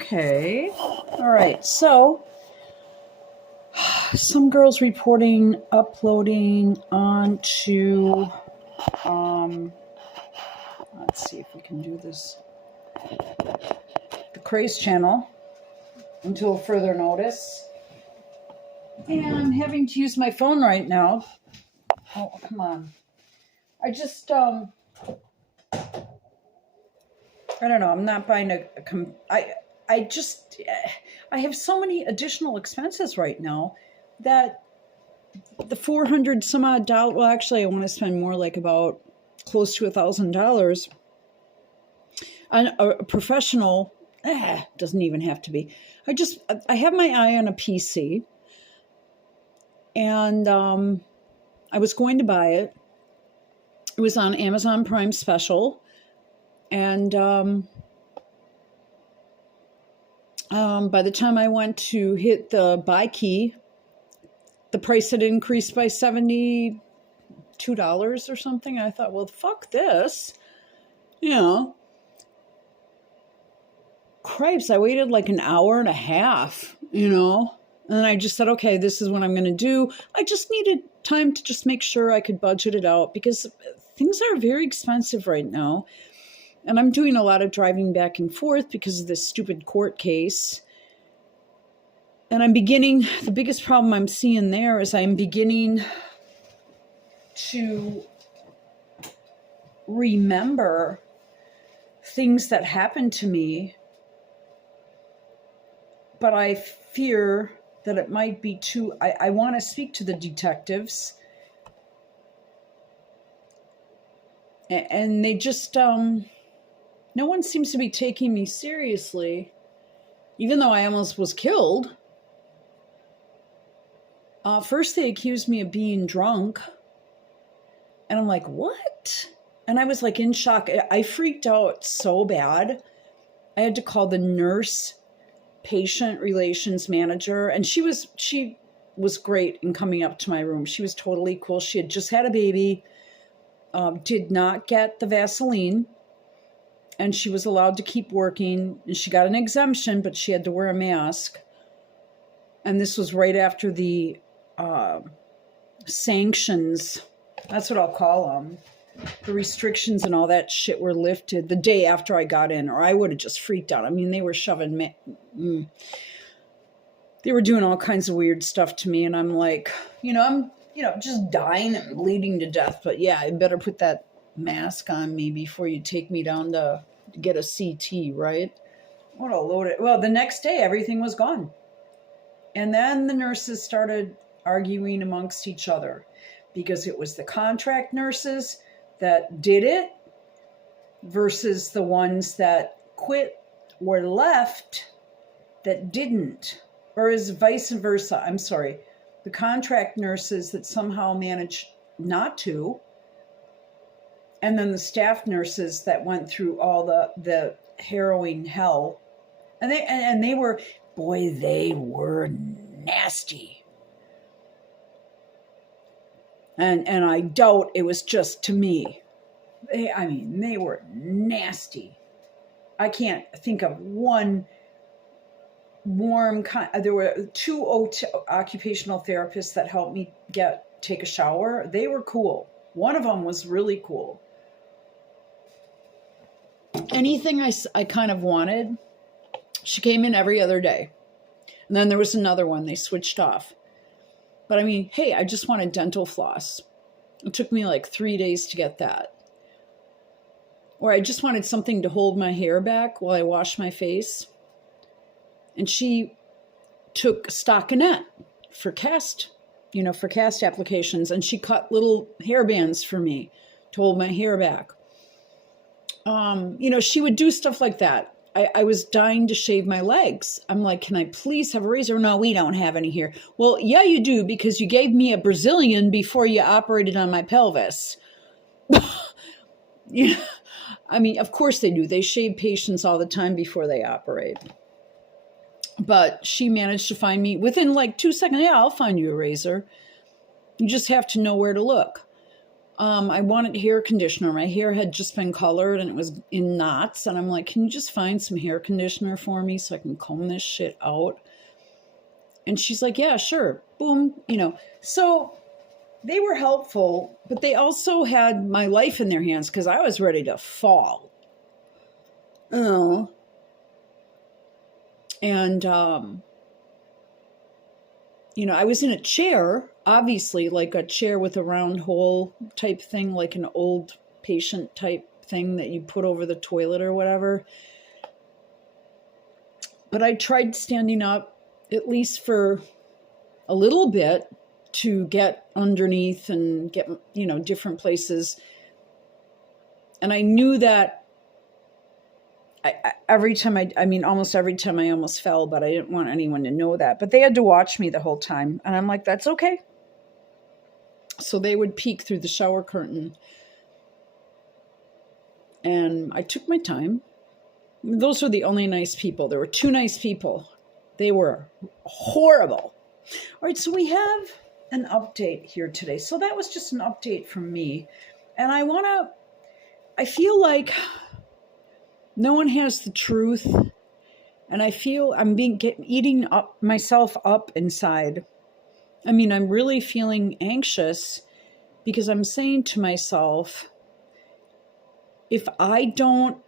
Okay. All right. So, some girls reporting uploading onto, let's see if we can do this, the Craze channel until further notice. And I'm having to use my phone right now. Oh, come on. I just, I don't know. I'm not buying I have so many additional expenses right now that the 400 some odd dollars, well, actually I want to spend more, like about close to $1,000 on a professional. Doesn't even have to be. I have my eye on a PC, and I was going to buy it. It was on Amazon Prime special, and by the time I went to hit the buy key, the price had increased by $72 or something. I thought, well, fuck this. Cripes, I waited like an hour and a half, and then I just said, okay, this is what I'm going to do. I just needed time to just make sure I could budget it out because things are very expensive right now. And I'm doing a lot of driving back and forth because of this stupid court case. And the biggest problem I'm seeing there is I'm beginning to remember things that happened to me, but I fear that it might be too, I want to speak to the detectives, and they just, no one seems to be taking me seriously, even though I almost was killed. First, they accused me of being drunk. And I'm like, what? And I was like in shock. I freaked out so bad. I had to call the nurse patient relations manager. And she was great in coming up to my room. She was totally cool. She had just had a baby, did not get the Vaseline. And she was allowed to keep working. And she got an exemption, but she had to wear a mask. And this was right after the sanctions, that's what I'll call them, the restrictions and all that shit were lifted the day after I got in, or I would have just freaked out. I mean, they were they were doing all kinds of weird stuff to me, and I'm like, I'm just dying and bleeding to death, but yeah, I better put that mask on me before you take me down to get a CT, right? What a load of, well, the next day everything was gone. And then the nurses started arguing amongst each other because it was the contract nurses that did it versus the ones that quit or left that didn't, or is vice versa. I'm sorry. The contract nurses that somehow managed not to, and then the staff nurses that went through all the harrowing hell. And they were, boy, they were nasty. And I doubt it was just to me. They were nasty. I can't think of one warm there were two occupational therapists that helped me take a shower. They were cool. One of them was really cool. Anything I kind of wanted, she came in every other day. And then there was another one, they switched off. But I mean, hey, I just wanted dental floss. It took me like 3 days to get that. Or I just wanted something to hold my hair back while I washed my face. And she took stockinette for cast applications. And she cut little hair bands for me to hold my hair back. She would do stuff like that. I was dying to shave my legs. I'm like, can I please have a razor? No, we don't have any here. Well, yeah, you do, because you gave me a Brazilian before you operated on my pelvis. Of course they do. They shave patients all the time before they operate. But she managed to find me within like 2 seconds. Yeah, I'll find you a razor. You just have to know where to look. I wanted hair conditioner. My hair had just been colored and it was in knots. And I'm like, can you just find some hair conditioner for me so I can comb this shit out? And she's like, yeah, sure. Boom. So they were helpful, but they also had my life in their hands because I was ready to fall. Oh. And, I was in a chair, obviously, like a chair with a round hole type thing, like an old patient type thing that you put over the toilet or whatever. But I tried standing up at least for a little bit to get underneath and get, different places. And I knew that almost every time I almost fell, but I didn't want anyone to know that. But they had to watch me the whole time. And I'm like, that's okay. So they would peek through the shower curtain. And I took my time. Those were the only nice people. There were 2 nice people. They were horrible. All right, so we have an update here today. So that was just an update from me. And I feel like no one has the truth. And I feel I'm eating myself up inside. I'm really feeling anxious because I'm saying to myself, if I don't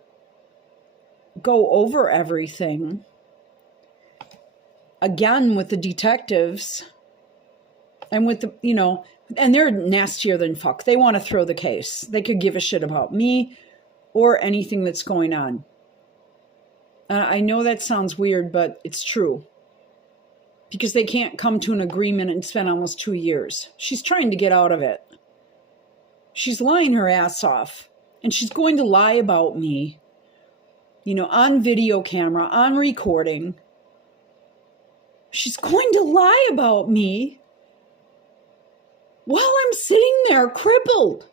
go over everything again with the detectives and with and they're nastier than fuck. They want to throw the case. They could give a shit about me or anything that's going on. I know that sounds weird, but it's true. Because they can't come to an agreement and spend almost 2 years. She's trying to get out of it. She's lying her ass off. And she's going to lie about me, on video camera, on recording. She's going to lie about me while I'm sitting there crippled.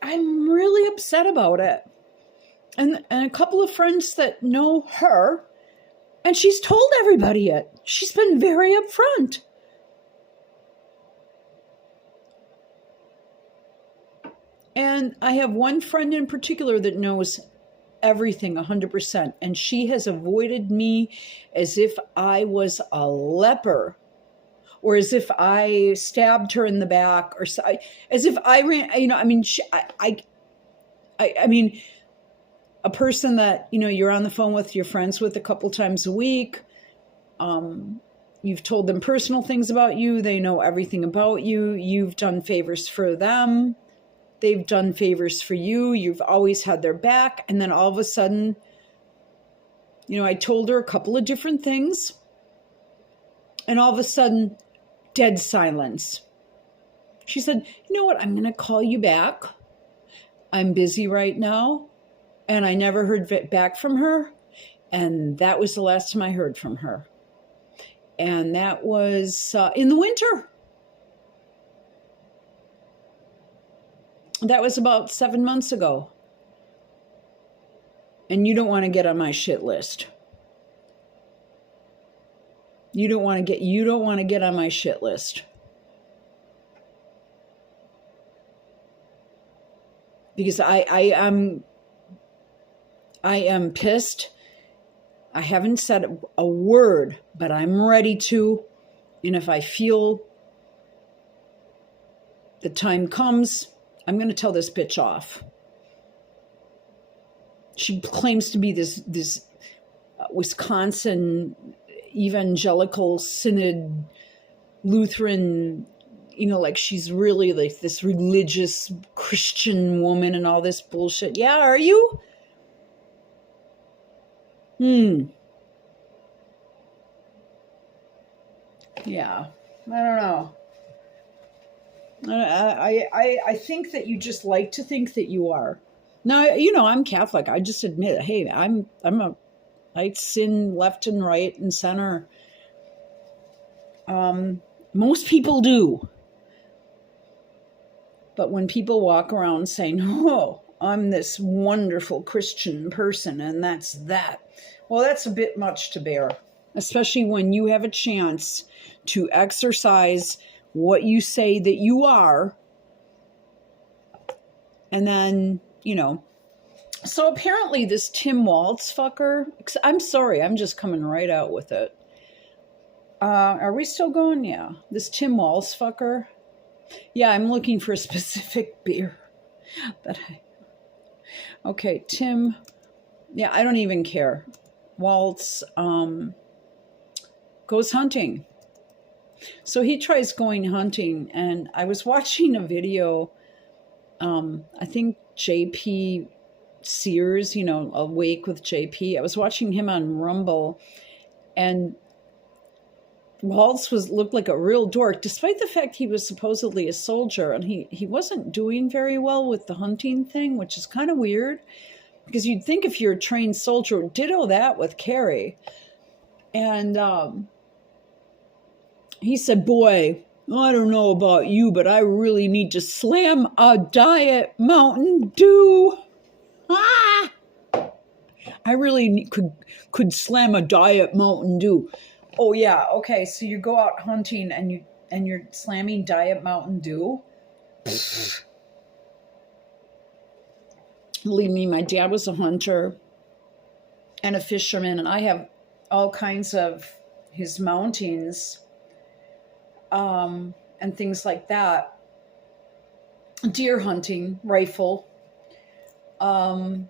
I'm really upset about it. And a couple of friends that know her, and she's told everybody it. She's been very upfront. And I have one friend in particular that knows everything 100%. And she has avoided me as if I was a leper. Or as if I stabbed her in the back. Or as if I ran, a person that, you're on the phone with, your friends with a couple times a week. You've told them personal things about you. They know everything about you. You've done favors for them. They've done favors for you. You've always had their back. And then all of a sudden, I told her a couple of different things. And all of a sudden, dead silence. She said, you know what? I'm going to call you back. I'm busy right now. And I never heard back from her. And that was the last time I heard from her. And that was in the winter. That was about 7 months ago. And you don't want to get on my shit list. You don't want to get on my shit list. Because I am pissed. I haven't said a word, but I'm ready to. And if I feel the time comes, I'm going to tell this bitch off. She claims to be this Wisconsin evangelical synod Lutheran, like she's really like this religious Christian woman and all this bullshit. Yeah, are you? Yeah, I don't know. I think that you just like to think that you are. Now, I'm Catholic. I just admit, hey, I sin left and right and center. Most people do. But when people walk around saying, oh, I'm this wonderful Christian person and that's that. Well, that's a bit much to bear. especially when you have a chance to exercise what you say that you are. And then, so apparently this Tim Walz fucker, I'm sorry, I'm just coming right out with it. Are we still going? Yeah. This Tim Walz fucker. Yeah, I'm looking for a specific beer. Okay, Tim. Yeah, I don't even care. Waltz goes hunting. So he tries going hunting, and I was watching a video, I think JP Sears, Awake with JP. I was watching him on Rumble, and Waltz looked like a real dork, despite the fact he was supposedly a soldier, and he wasn't doing very well with the hunting thing, which is kind of weird, because you'd think if you're a trained soldier, ditto that with Kerry. And he said, boy, I don't know about you, but I really need to slam a Diet Mountain Dew. Ah! I really could slam a Diet Mountain Dew. Oh yeah, okay. So you go out hunting and you're slamming Diet Mountain Dew. Believe me, my dad was a hunter and a fisherman, and I have all kinds of his mountings, and things like that. Deer hunting, rifle. And,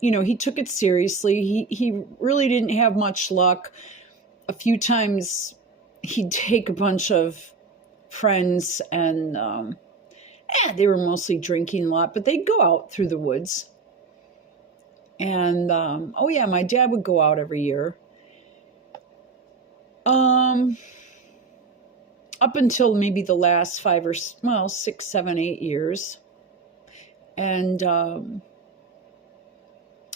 he took it seriously. He really didn't have much luck. A few times he'd take a bunch of friends and they were mostly drinking a lot, but they'd go out through the woods. And, my dad would go out every year. Up until maybe the last 6, 7, 8 years. And,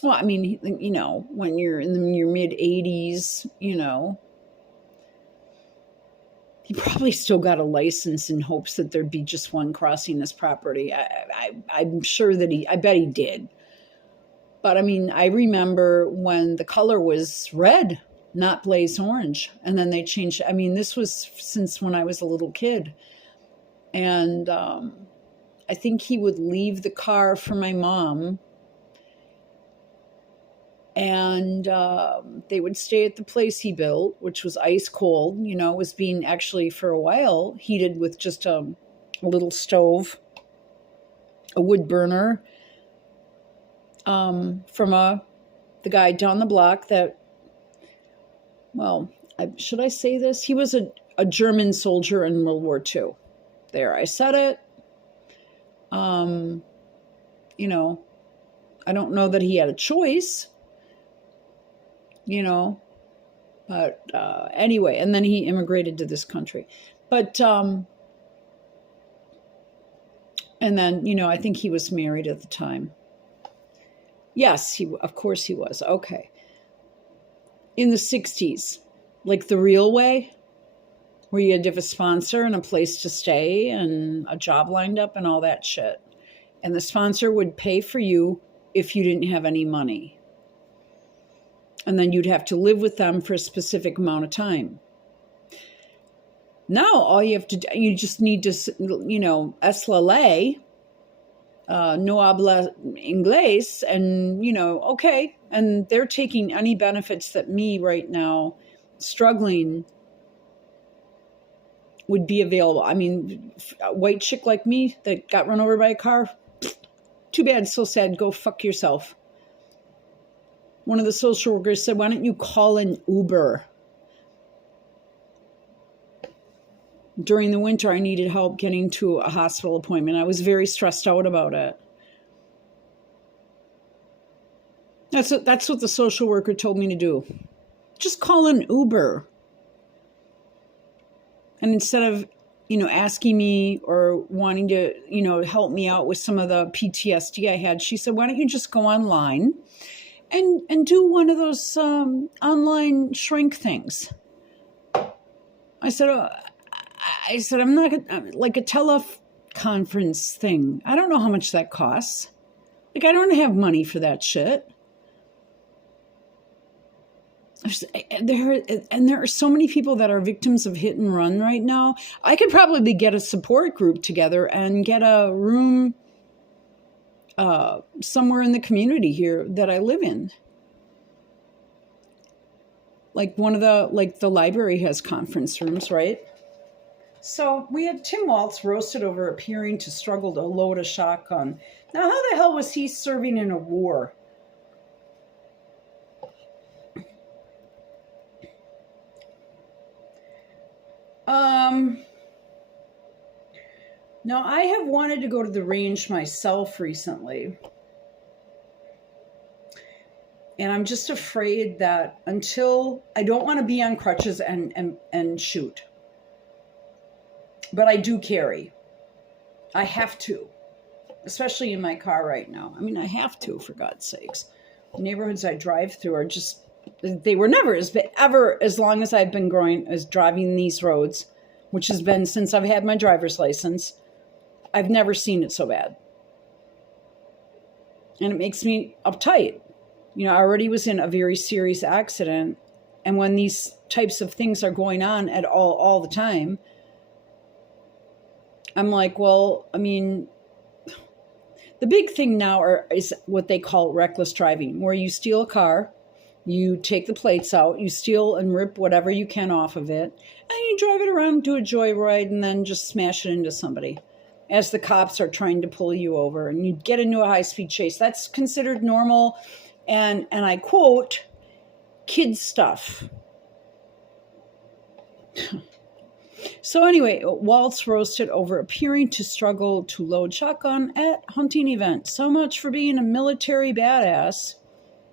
when you're in your mid-80s, he probably still got a license in hopes that there'd be just one crossing this property. I'm sure that I bet he did. But, I remember when the color was red, not blaze orange. And then they changed. This was since when I was a little kid. And I think he would leave the car for my mom. And they would stay at the place he built, which was ice cold. It was being actually for a while heated with just a little stove, a wood burner, from the guy down the block that, should I say this? He was a German soldier in World War II. There, I said it. I don't know that he had a choice. But anyway, and then he immigrated to this country. But, and then, I think he was married at the time. Yes, of course he was. Okay. In the 60s, like the real way, where you had to have a sponsor and a place to stay and a job lined up and all that shit. And the sponsor would pay for you if you didn't have any money. And then you'd have to live with them for a specific amount of time. Now, all you have to do, you just need to, es la ley, no habla inglés, and, okay. And they're taking any benefits that me right now, struggling, would be available. A white chick like me that got run over by a car, too bad, so sad, go fuck yourself. One of the social workers said, why don't you call an Uber? During the winter, I needed help getting to a hospital appointment. I was very stressed out about it. That's what the social worker told me to do. Just call an Uber. And instead of, asking me or wanting to, help me out with some of the PTSD I had, she said, why don't you just go online and do one of those online shrink things? I said, I'm not like a teleconference thing. I don't know how much that costs. I don't have money for that shit. there are so many people that are victims of hit and run right now. I could probably get a support group together and get a room somewhere in the community here that I live in. Like the library has conference rooms, right? So we had Tim Walz roasted over appearing to struggle to load a shotgun. Now, how the hell was he serving in a war? Now, I have wanted to go to the range myself recently. And I'm just afraid that until I don't want to be on crutches and shoot. But I do carry. I have to, especially in my car right now. I mean, I have to, for God's sakes. The neighborhoods I drive through are just, they were never ever as long as I've been driving these roads, which has been since I've had my driver's license. I've never seen it so bad. And it makes me uptight. You know, I already was in a very serious accident. And when these types of things are going on at all the time, I'm like, well, I mean, the big thing now is what they call reckless driving, where you steal a car, you take the plates out, you steal and rip whatever you can off of it, and you drive it around, do a joyride, and then just smash it into somebody as the cops are trying to pull you over, and you get into a high-speed chase. That's considered normal, and I quote, kid stuff. So anyway, Walz roasted over appearing to struggle to load shotgun at hunting event. So much for being a military badass.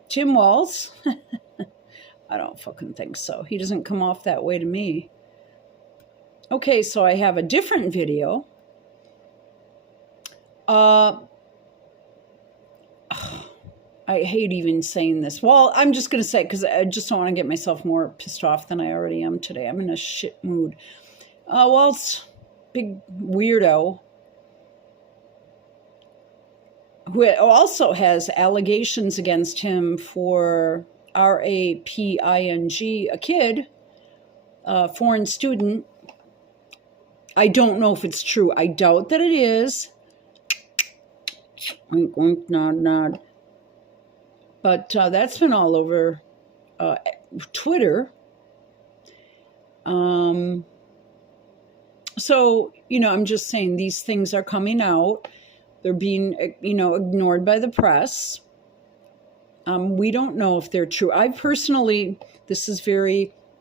Tim Walz? I don't fucking think so. He doesn't come off that way to me. Okay, so I have a different video. I hate even saying this. Well, I'm just going to say it because I just don't want to get myself more pissed off than I already am today. I'm in a shit mood. Walz, big weirdo, who also has allegations against him for raping a kid, a foreign student. I don't know if it's true. I doubt that it is. Wink, wink, nod, nod. But that's been all over Twitter. So, you know, I'm just saying these things are coming out. They're being, you know, ignored by the press. We don't know if they're true. I personally, this is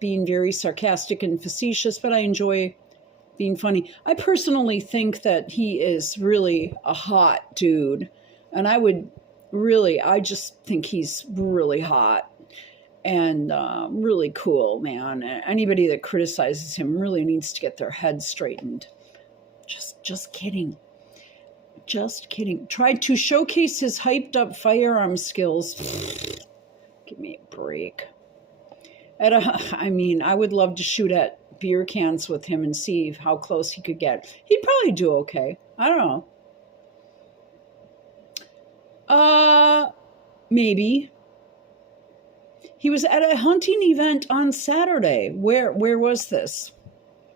being very sarcastic and facetious, but I enjoy being funny. I personally think that he is really a hot dude. And I just think he's really hot and really cool, man. Anybody that criticizes him really needs to get their head straightened. Just kidding. Just kidding. Tried to showcase his hyped up firearm skills. Give me a break. I would love to shoot at beer cans with him and see how close he could get. He'd probably do okay. I don't know. Maybe. He was at a hunting event on Saturday. Where was this?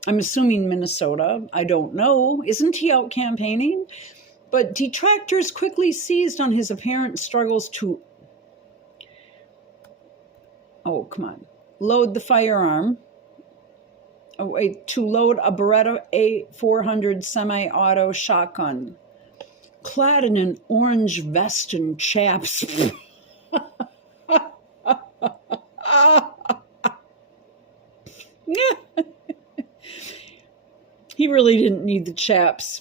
I'm assuming Minnesota. I don't know. Isn't he out campaigning? But detractors quickly seized on his apparent struggles to, load the firearm. To load a Beretta A400 semi-auto shotgun, clad in an orange vest and chaps. He really didn't need the chaps.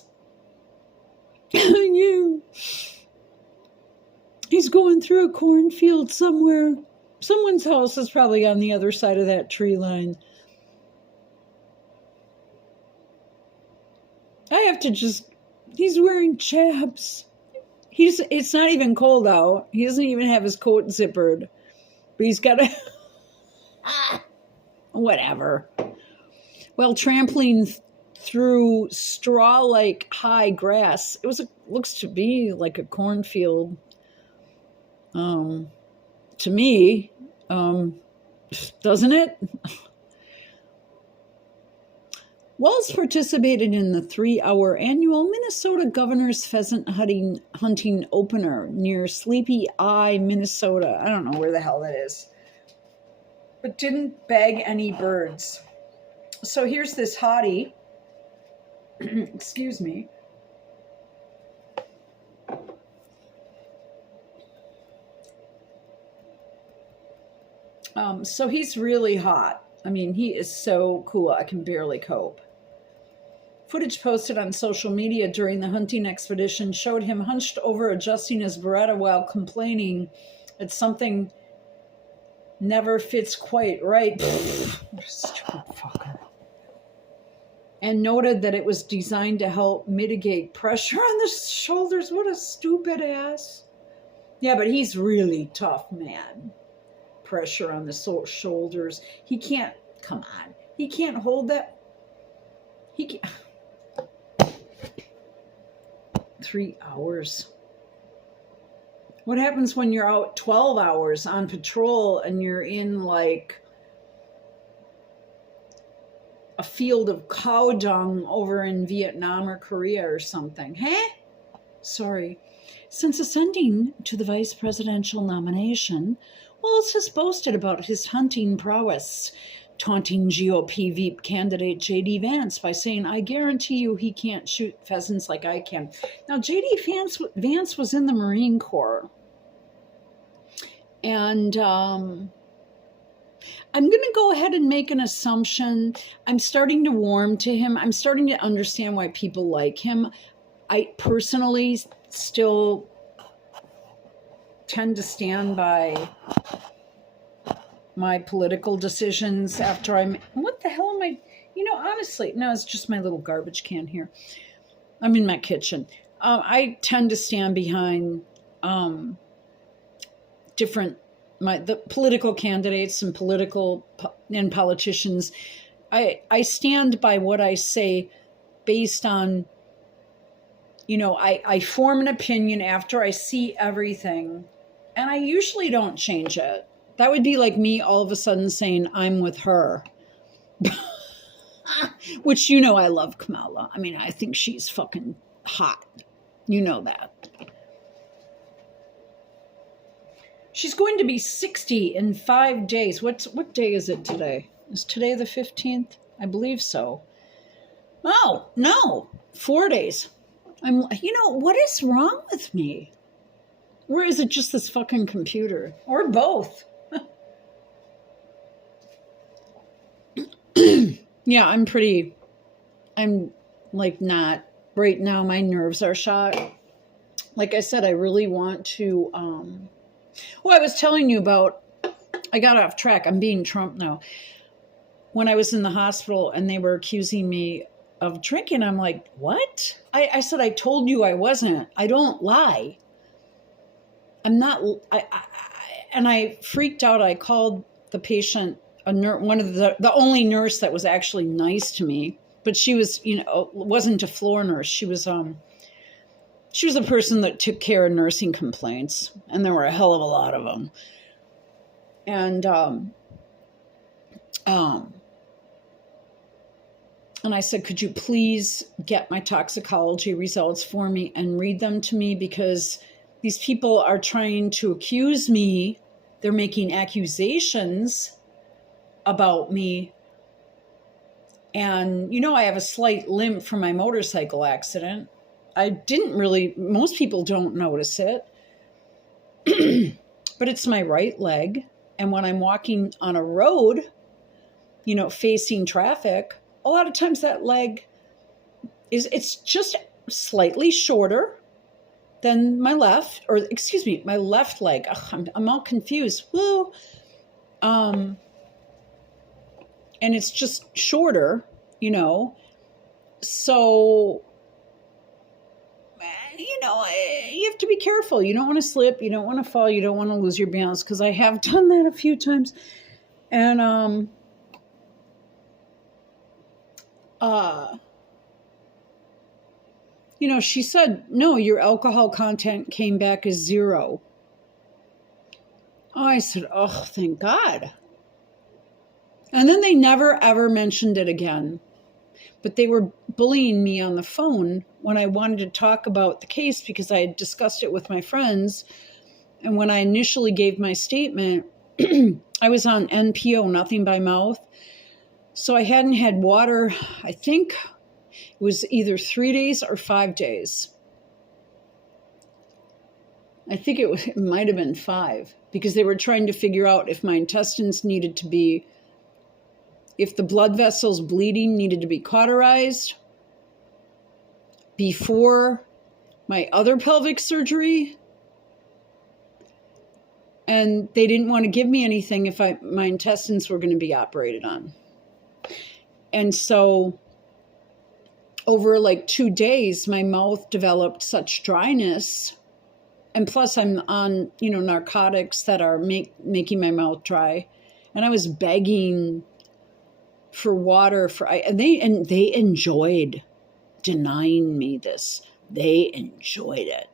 He's going through a cornfield somewhere. Someone's house is probably on the other side of that tree line. I have to he's wearing chaps. It's not even cold out. He doesn't even have his coat zippered. But he's got whatever. Well, trampling through straw-like high grass. Looks to be like a cornfield. To me, Doesn't it? Walz participated in the 3-hour annual Minnesota Governor's Pheasant hunting opener near Sleepy Eye, Minnesota. I don't know where the hell that is. But didn't bag any birds. So here's this hottie. Excuse me. So he's really hot. I mean, he is so cool. I can barely cope. Footage posted on social media during the hunting expedition showed him hunched over adjusting his Beretta while complaining that something never fits quite right. What a stupid fucker. And noted that it was designed to help mitigate pressure on the shoulders. What a stupid ass. Yeah, but he's really tough, man. Pressure on the shoulders. He can't, come on. He can't hold that. He can't. 3 hours. What happens when you're out 12 hours on patrol and you're in like a field of cow dung over in Vietnam or Korea or something? Huh? Sorry. Since ascending to the vice presidential nomination, Walz has boasted about his hunting prowess, taunting GOP Veep candidate J.D. Vance by saying, I guarantee you he can't shoot pheasants like I can. Now, J.D. Vance was in the Marine Corps. And I'm going to go ahead and make an assumption. I'm starting to warm to him. I'm starting to understand why people like him. I personally still tend to stand by my political decisions after what the hell am I, honestly, no, it's just my little garbage can here. I'm in my kitchen. I tend to stand behind the political candidates and politicians. I stand by what I say based on, I form an opinion after I see everything, and I usually don't change it. That would be like me all of a sudden saying I'm with her. Which, I love Kamala. I mean, I think she's fucking hot. You know that. She's going to be 60 in 5 days. What day is it today? Is today the 15th? I believe so. Oh, no. 4 days. What is wrong with me? Or is it just this fucking computer? Or both? Yeah, I'm like not, right now my nerves are shot. Like I said, I really want to, I was telling you about, I got off track. I'm being Trump now. When I was in the hospital and they were accusing me of drinking, I'm like, what? I said, I told you I wasn't. I don't lie. I'm not, and I freaked out. I called the patient, one of the only nurse that was actually nice to me, but she was, wasn't a floor nurse. She was a person that took care of nursing complaints, and there were a hell of a lot of them. And I said, could you please get my toxicology results for me and read them to me, because these people are trying to accuse me. They're making accusations about me. And, I have a slight limp from my motorcycle accident. Most people don't notice it. But it's my right leg. And when I'm walking on a road, facing traffic, a lot of times that leg it's just slightly shorter than my left, my left leg. Ugh, I'm all confused. Woo. And it's just shorter, so, you have to be careful. You don't want to slip. You don't want to fall. You don't want to lose your balance, because I have done that a few times. And, she said, no, your alcohol content came back as 0. Oh, I said, oh, thank God. And then they never, ever mentioned it again. But they were bullying me on the phone when I wanted to talk about the case because I had discussed it with my friends. And when I initially gave my statement, I was on NPO, nothing by mouth. So I hadn't had water, I think it was either 3 days or 5 days. I think it might have been 5 because they were trying to figure out if my intestines needed to be, if the blood vessels bleeding needed to be cauterized before my other pelvic surgery. And they didn't want to give me anything if my intestines were going to be operated on. And so over like 2 days, my mouth developed such dryness. And plus I'm on, narcotics that are making my mouth dry. And I was begging for water and they enjoyed denying me this. They enjoyed it.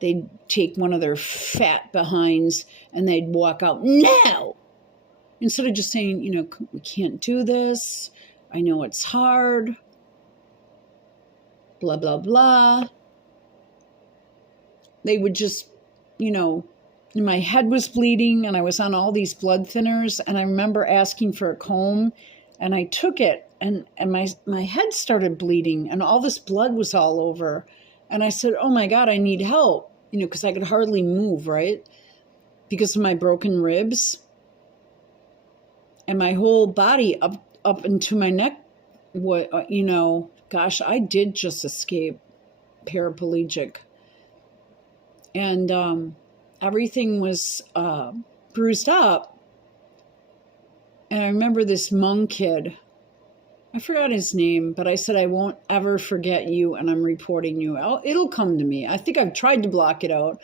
They'd take one of their fat behinds and they'd walk out, no! Instead of just saying, we can't do this. I know it's hard. Blah, blah, blah. They would just, my head was bleeding and I was on all these blood thinners. And I remember asking for a comb and I took it and my head started bleeding and all this blood was all over. And I said, oh my God, I need help, because I could hardly move, right? Because of my broken ribs and my whole body up into my neck. Gosh, I did just escape paraplegic. And everything was bruised up. And I remember this Hmong kid. I forgot his name, but I said, I won't ever forget you, and I'm reporting you. It'll come to me. I think I've tried to block it out.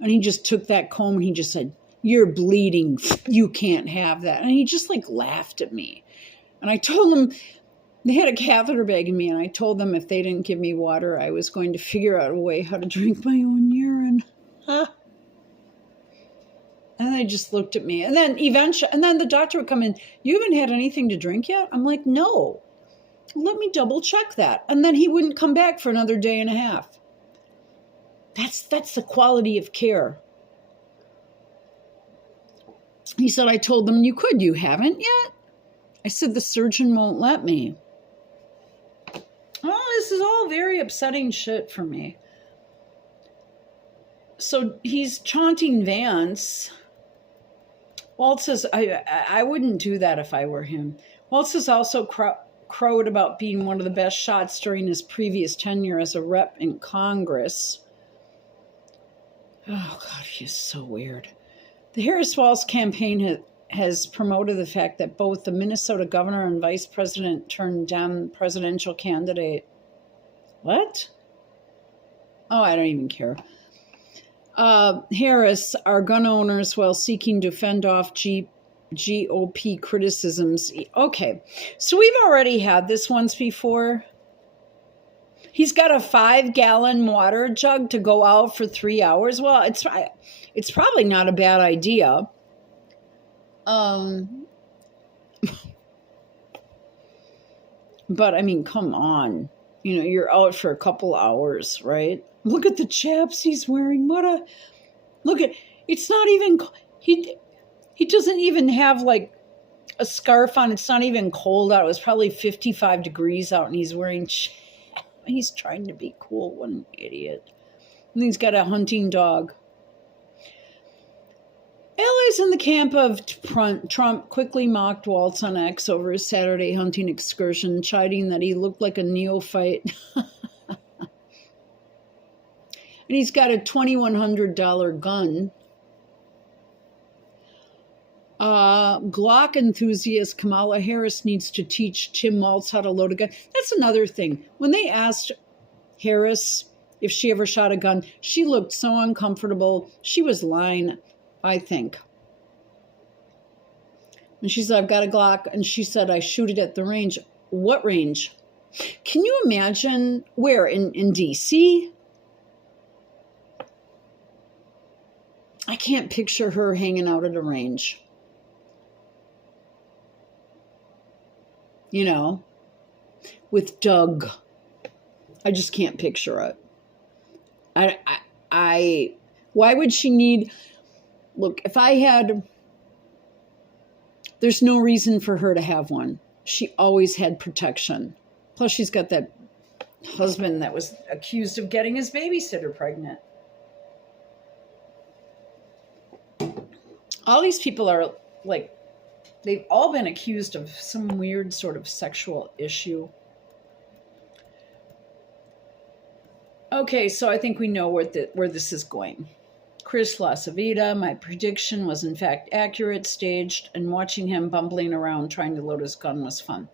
And he just took that comb and he just said, you're bleeding. You can't have that. And he just laughed at me. And I told him, they had a catheter bag in me, and I told them if they didn't give me water, I was going to figure out a way how to drink my own urine. And they just looked at me. And then the doctor would come in, you haven't had anything to drink yet? I'm like, no. Let me double check that. And then he wouldn't come back for another day and a half. That's the quality of care. He said, I told them you could. You haven't yet? I said, the surgeon won't let me. Oh, this is all very upsetting shit for me. So he's taunting Vance. Walz says, I wouldn't do that if I were him. Walz has also crowed about being one of the best shots during his previous tenure as a rep in Congress. Oh, God, he's so weird. The Harris-Walz campaign has promoted the fact that both the Minnesota governor and vice president turned down presidential candidate. What? Oh, I don't even care. Harris are gun owners while seeking to fend off GOP criticisms. Okay, so we've already had this once before. He's got a 5-gallon water jug to go out for 3 hours. Well, it's probably not a bad idea. But I mean, come on. You're out for a couple hours, right? Look at the chaps he's wearing. It's not even, he doesn't even have a scarf on. It's not even cold out. It was probably 55 degrees out and he's wearing chaps. He's trying to be cool. What an idiot. And he's got a hunting dog. Allies in the camp of Trump quickly mocked Walz on X over his Saturday hunting excursion, chiding that he looked like a neophyte. And he's got a $2,100 gun. Glock enthusiast Kamala Harris needs to teach Tim Walz how to load a gun. That's another thing. When they asked Harris if she ever shot a gun, she looked so uncomfortable. She was lying, I think. And she said, I've got a Glock. And she said, I shoot it at the range. What range? Can you imagine where? In D.C.? I can't picture her hanging out at a range. you know, with Doug. I just can't picture it. Why would she need, look, if I had, there's no reason for her to have one. She always had protection. Plus, she's got that husband that was accused of getting his babysitter pregnant. All these people are like, they've all been accused of some weird sort of sexual issue. Okay, so I think we know where this is going. Chris Lasavita, my prediction was in fact accurate, staged, and watching him bumbling around trying to load his gun was fun.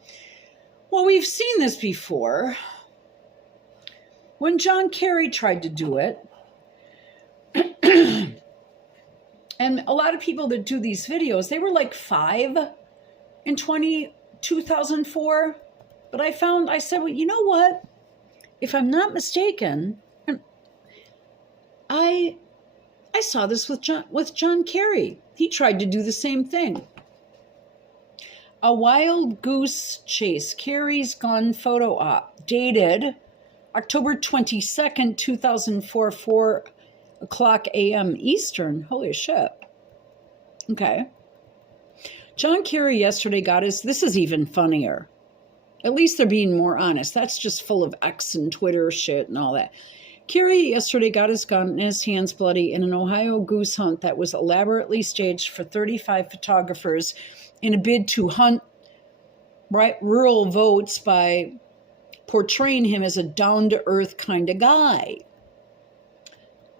Well, we've seen this before. When John Kerry tried to do it, and a lot of people that do these videos, they were like 5 in 2004. But I said, well, you know what? If I'm not mistaken, I saw this with John Kerry. He tried to do the same thing. A wild goose chase, Kerry's gun photo op, dated October 22nd, 2004, 4 o'clock a.m. Eastern. Holy shit. Okay. John Kerry yesterday got his, this is even funnier. At least they're being more honest. That's just full of X and Twitter shit and all that. Kerry yesterday got his gun in his hands bloody in an Ohio goose hunt that was elaborately staged for 35 photographers in a bid to hunt rural votes by portraying him as a down-to-earth kind of guy.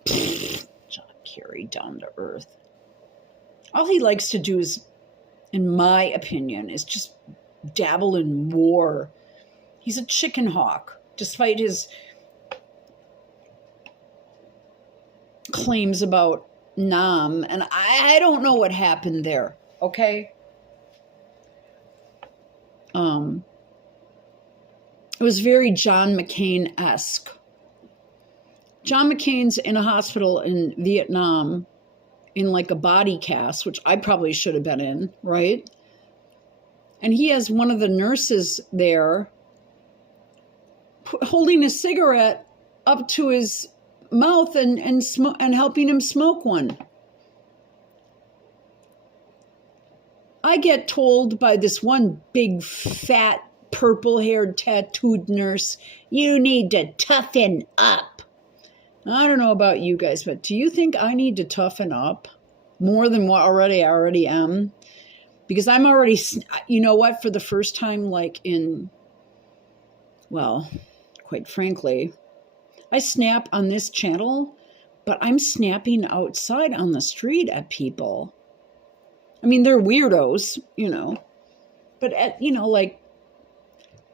John Kerry, down-to-earth. All he likes to do is, in my opinion, is just dabble in war. He's a chicken hawk, despite his claims about Nam, and I don't know what happened there, okay? It was very John McCain-esque. John McCain's in a hospital in Vietnam in like a body cast, which I probably should have been in, right? And he has one of the nurses there holding a cigarette up to his mouth and helping him smoke one. I get told by this one big, fat, purple-haired, tattooed nurse, you need to toughen up. I don't know about you guys, but do you think I need to toughen up more than what I already am? Because I'm already, you know what, for the first time, like in, well, quite frankly, I snap on this channel, but I'm snapping outside on the street at people. I mean, they're weirdos, you know, but like,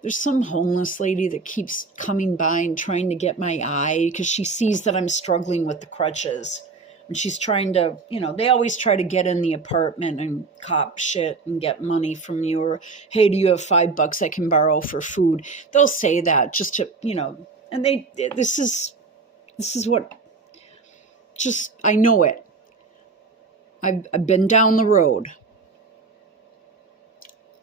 there's some homeless lady that keeps coming by and trying to get my eye because she sees that I'm struggling with the crutches. And she's trying to, they always try to get in the apartment and cop shit and get money from you. Or, hey, do you have $5 I can borrow for food? They'll say that just to, and this is what, just, I know it. I've been down the road.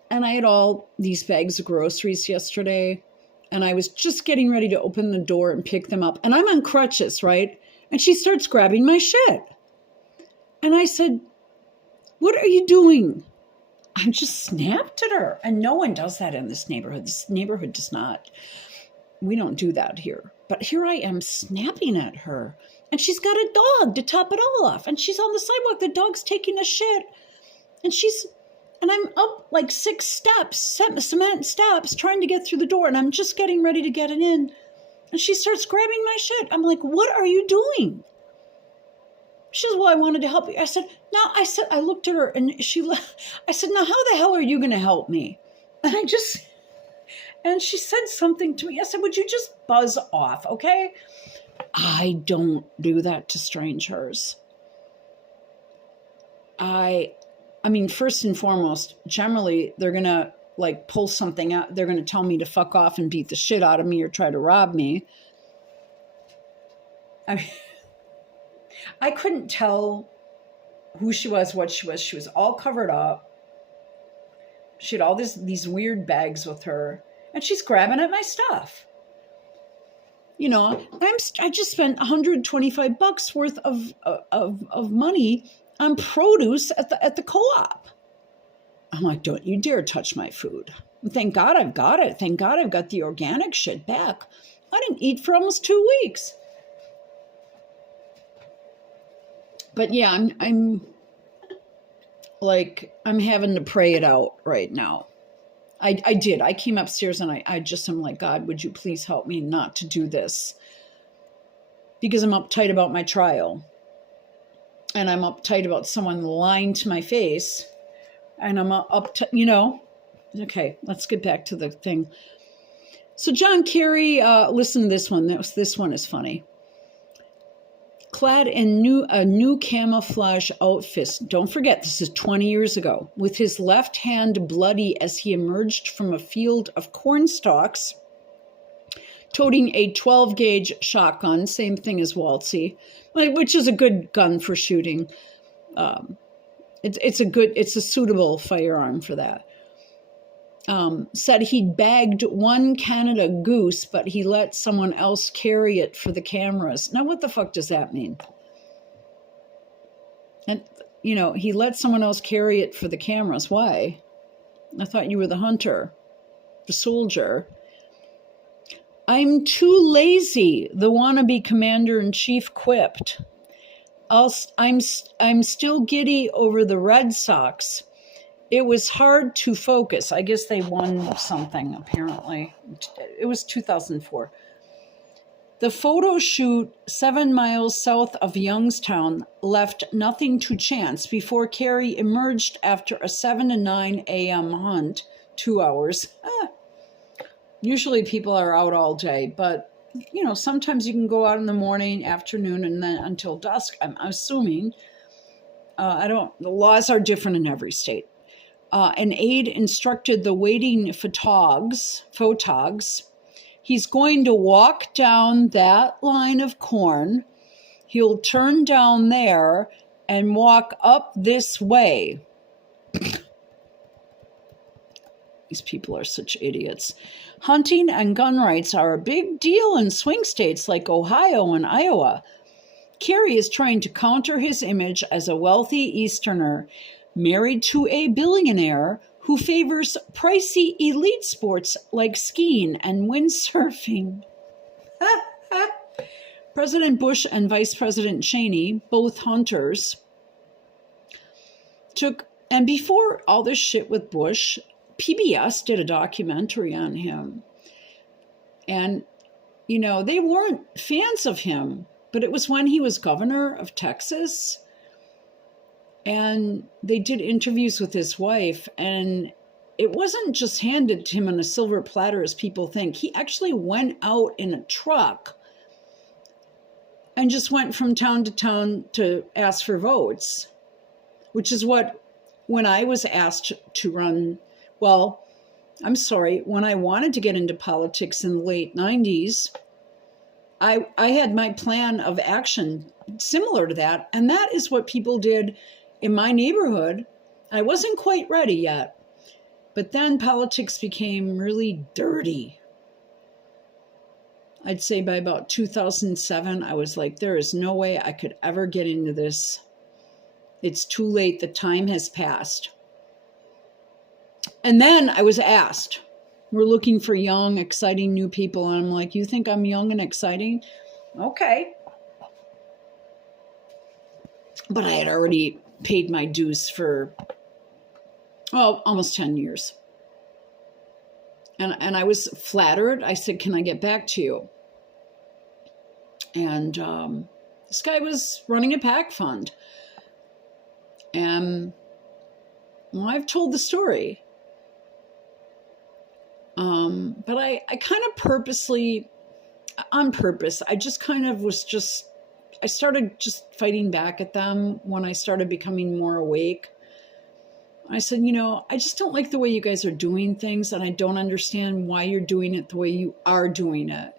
And I had all these bags of groceries yesterday. And I was just getting ready to open the door and pick them up. And I'm on crutches, right? And she starts grabbing my shit. And I said, what are you doing? I just snapped at her. And no one does that in this neighborhood. This neighborhood does not. We don't do that here. But here I am snapping at her. And she's got a dog to top it all off. And she's on the sidewalk. The dog's taking a shit. And I'm up like 6 steps, cement steps, trying to get through the door. And I'm just getting ready to get it in. And she starts grabbing my shit. I'm like, what are you doing? She says, well, I wanted to help you. I said, I looked at her and I said, now how the hell are you going to help me? And she said something to me. I said, would you just buzz off, okay? I don't do that to strangers. I mean, first and foremost, generally they're going to like pull something out. They're going to tell me to fuck off and beat the shit out of me or try to rob me. I mean, I couldn't tell who she was, what she was. She was all covered up. She had all these weird bags with her, and she's grabbing at my stuff. You know, I just spent $125 worth of money on produce at the co-op. I'm like, don't you dare touch my food. Thank God I've got it. Thank God I've got the organic shit back. I didn't eat for almost 2 weeks. But yeah, I'm having to pray it out right now. I did. I came upstairs and I'm like, God, would you please help me not to do this? Because I'm uptight about my trial. And I'm uptight about someone lying to my face. And I'm uptight, you know. Okay, let's get back to the thing. So John Kerry, listen to this one. This one is funny. Clad in a new camouflage outfit. Don't forget, this is 20 years ago. With his left hand bloody as he emerged from a field of corn stalks, toting a 12-gauge shotgun, same thing as Waltzy, which is a good gun for shooting. It's a suitable firearm for that. Said he'd bagged one Canada goose, but he let someone else carry it for the cameras. Now, what the fuck does that mean? And, you know, he let someone else carry it for the cameras. Why? I thought you were the hunter, the soldier. I'm too lazy, the wannabe commander-in-chief quipped. I'm still giddy over the Red Sox. It was hard to focus. I guess they won something, apparently. It was 2004. The photo shoot 7 miles south of Youngstown left nothing to chance before Kerry emerged after a 7 to 9 a.m. hunt, 2 hours. Usually people are out all day, but, you know, sometimes you can go out in the morning, afternoon, and then until dusk, I'm assuming. The laws are different in every state. An aide instructed the waiting photogs, he's going to walk down that line of corn. He'll turn down there and walk up this way. These people are such idiots. Hunting and gun rights are a big deal in swing states like Ohio and Iowa. Kerry is trying to counter his image as a wealthy Easterner, married to a billionaire who favors pricey elite sports like skiing and windsurfing. President Bush and Vice President Cheney, both hunters, and before all this shit with Bush, PBS did a documentary on him. And, you know, they weren't fans of him, but it was when he was governor of Texas. And they did interviews with his wife, and it wasn't just handed to him on a silver platter as people think. He actually went out in a truck and just went from town to town to ask for votes, which is what, when I was asked to run, when I wanted to get into politics in the late 90s, I had my plan of action similar to that, and that is what people did in my neighborhood. I wasn't quite ready yet, but then politics became really dirty. I'd say by about 2007, I was like, there is no way I could ever get into this. It's too late. The time has passed. And then I was asked, we're looking for young, exciting new people. And I'm like, you think I'm young and exciting? Okay. But I had already paid my dues for, almost 10 years. And I was flattered. I said, can I get back to you? And this guy was running a PAC fund. And I've told the story. But I kind of purposely, on purpose, I just kind of I started just fighting back at them when I started becoming more awake. I said, I just don't like the way you guys are doing things, and I don't understand why you're doing it the way you are doing it.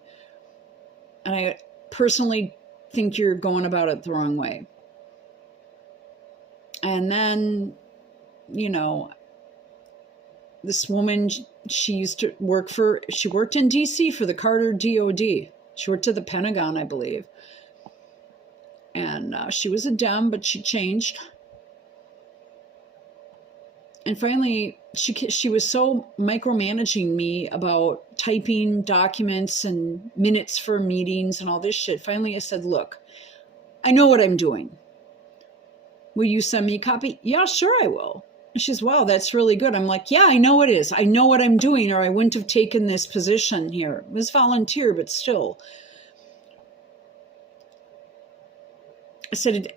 And I personally think you're going about it the wrong way. And then, this woman, she worked in DC for the Carter DOD. She worked at the Pentagon, I believe. And she was a Dem, but she changed. And finally, she was so micromanaging me about typing documents and minutes for meetings and all this shit. Finally, I said, look, I know what I'm doing. Will you send me a copy? Yeah, sure I will. And she's, wow, that's really good. I'm like, yeah, I know it is. I know what I'm doing, or I wouldn't have taken this position here. It was volunteer, but still. I said,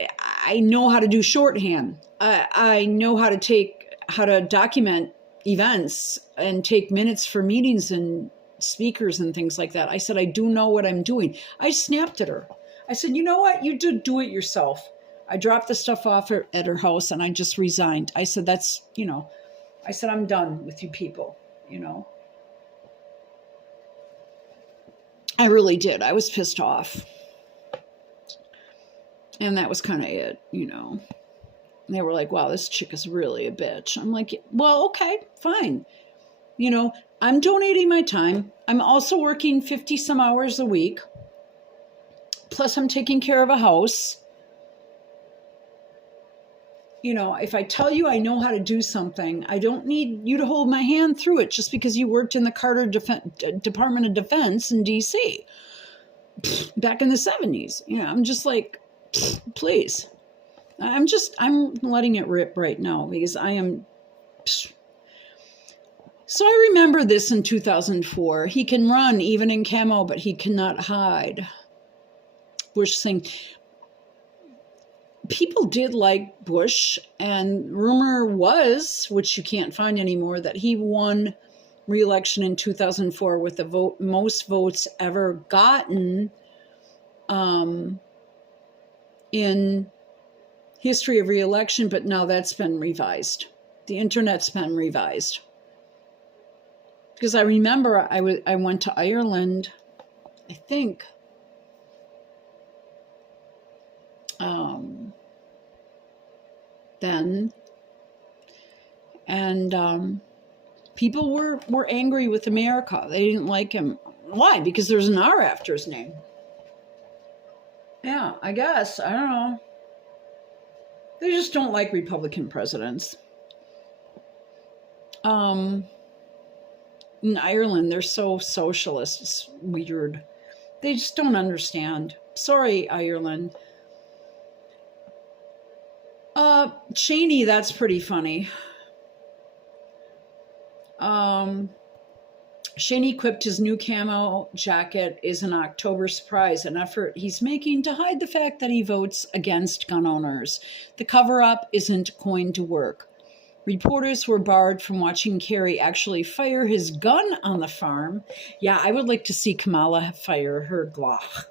I know how to do shorthand. I know how to document events and take minutes for meetings and speakers and things like that. I said, I do know what I'm doing. I snapped at her. I said, you know what? You do it yourself. I dropped the stuff off at her house and I just resigned. I said, I said, I'm done with you people, I really did. I was pissed off. And that was kind of it, And they were like, wow, this chick is really a bitch. I'm like, well, okay, fine. I'm donating my time. I'm also working 50 some hours a week. Plus I'm taking care of a house. If I tell you I know how to do something, I don't need you to hold my hand through it just because you worked in the Carter Department of Defense in D.C. back in the 70s. I'm just like, please. I'm letting it rip right now because I am. So I remember this in 2004. He can run even in camo, but he cannot hide. Bush saying, people did like Bush, and rumor was, which you can't find anymore, that he won re-election in 2004 with the most votes ever gotten in history of re-election, but now that's been revised. The internet's been revised. Because I remember I went to Ireland, I think, then, and people were angry with America. They didn't like him. Why? Because there's an R after his name. Yeah, I guess. I don't know. They just don't like Republican presidents. In Ireland, they're so socialist. It's weird. They just don't understand. Sorry, Ireland. Cheney, that's pretty funny. Cheney quipped his new camo jacket is an October surprise, an effort he's making to hide the fact that he votes against gun owners. The cover-up isn't going to work. Reporters were barred from watching Kerry actually fire his gun on the farm. Yeah, I would like to see Kamala fire her Glock.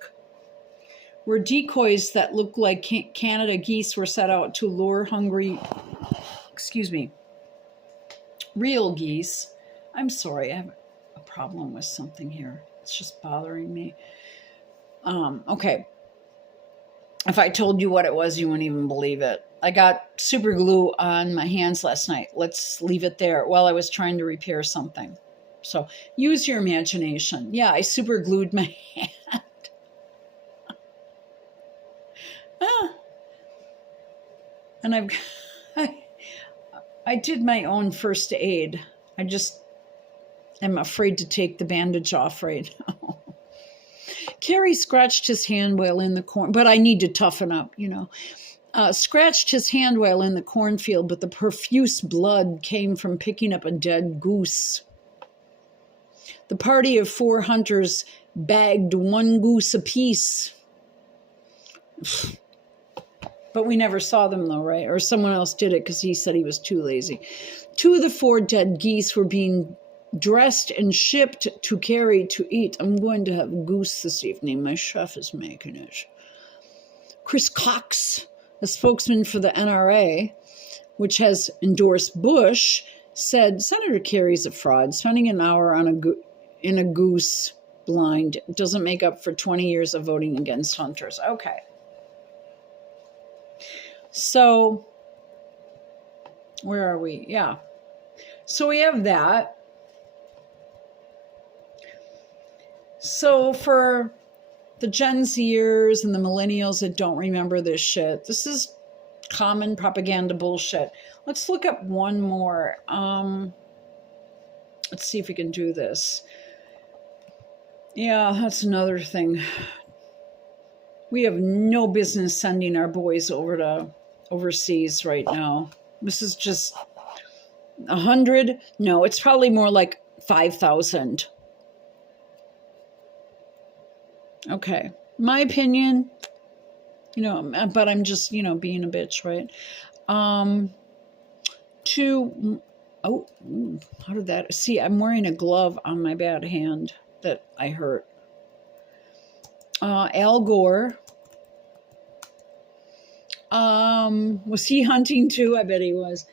Where decoys that look like Canada geese were set out to lure real geese. I'm sorry, I have a problem with something here. It's just bothering me. Okay. If I told you what it was, you wouldn't even believe it. I got super glue on my hands last night. Let's leave it there while I was trying to repair something. So use your imagination. Yeah, I super glued my hand. And I did my own first aid. I just am afraid to take the bandage off right now. Kerry scratched his hand while in the corn, but I need to toughen up, scratched his hand while in the cornfield, but the profuse blood came from picking up a dead goose. The party of 4 hunters bagged 1 goose apiece. But we never saw them though, right? Or someone else did it because he said he was too lazy. 2 of the 4 dead geese were being dressed and shipped to Kerry to eat. I'm going to have goose this evening. My chef is making it. Chris Cox, a spokesman for the NRA, which has endorsed Bush, said Senator Kerry's a fraud. Spending an hour on in a goose blind doesn't make up for 20 years of voting against hunters. Okay. So, where are we? Yeah. So we have that. So for the Gen Zers and the millennials that don't remember this shit, this is common propaganda bullshit. Let's look up one more. Let's see if we can do this. Yeah, that's another thing. We have no business sending our boys over to overseas right now. This is just 100. No, it's probably more like 5,000. Okay. My opinion, but I'm just, being a bitch, right? How did that, see, I'm wearing a glove on my bad hand that I hurt. Al Gore. Was he hunting too? I bet he was.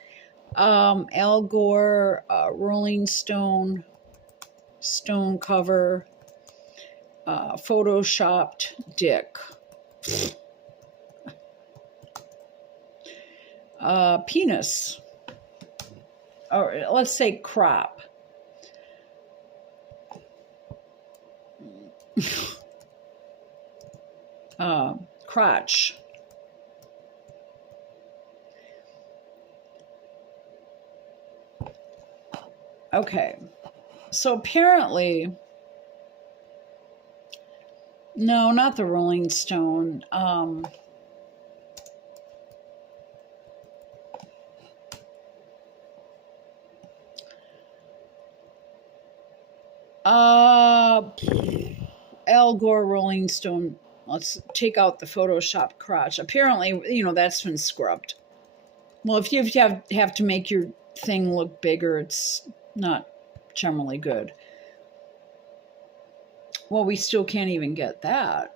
Al Gore, Rolling Stone cover, photoshopped dick. Penis. Or let's say crop. Crotch. Okay. So apparently, no, not the Rolling Stone. Al Gore, Rolling Stone. Let's take out the Photoshop crotch. Apparently, that's been scrubbed. Well, if you have to make your thing look bigger, it's not generally good. Well, we still can't even get that.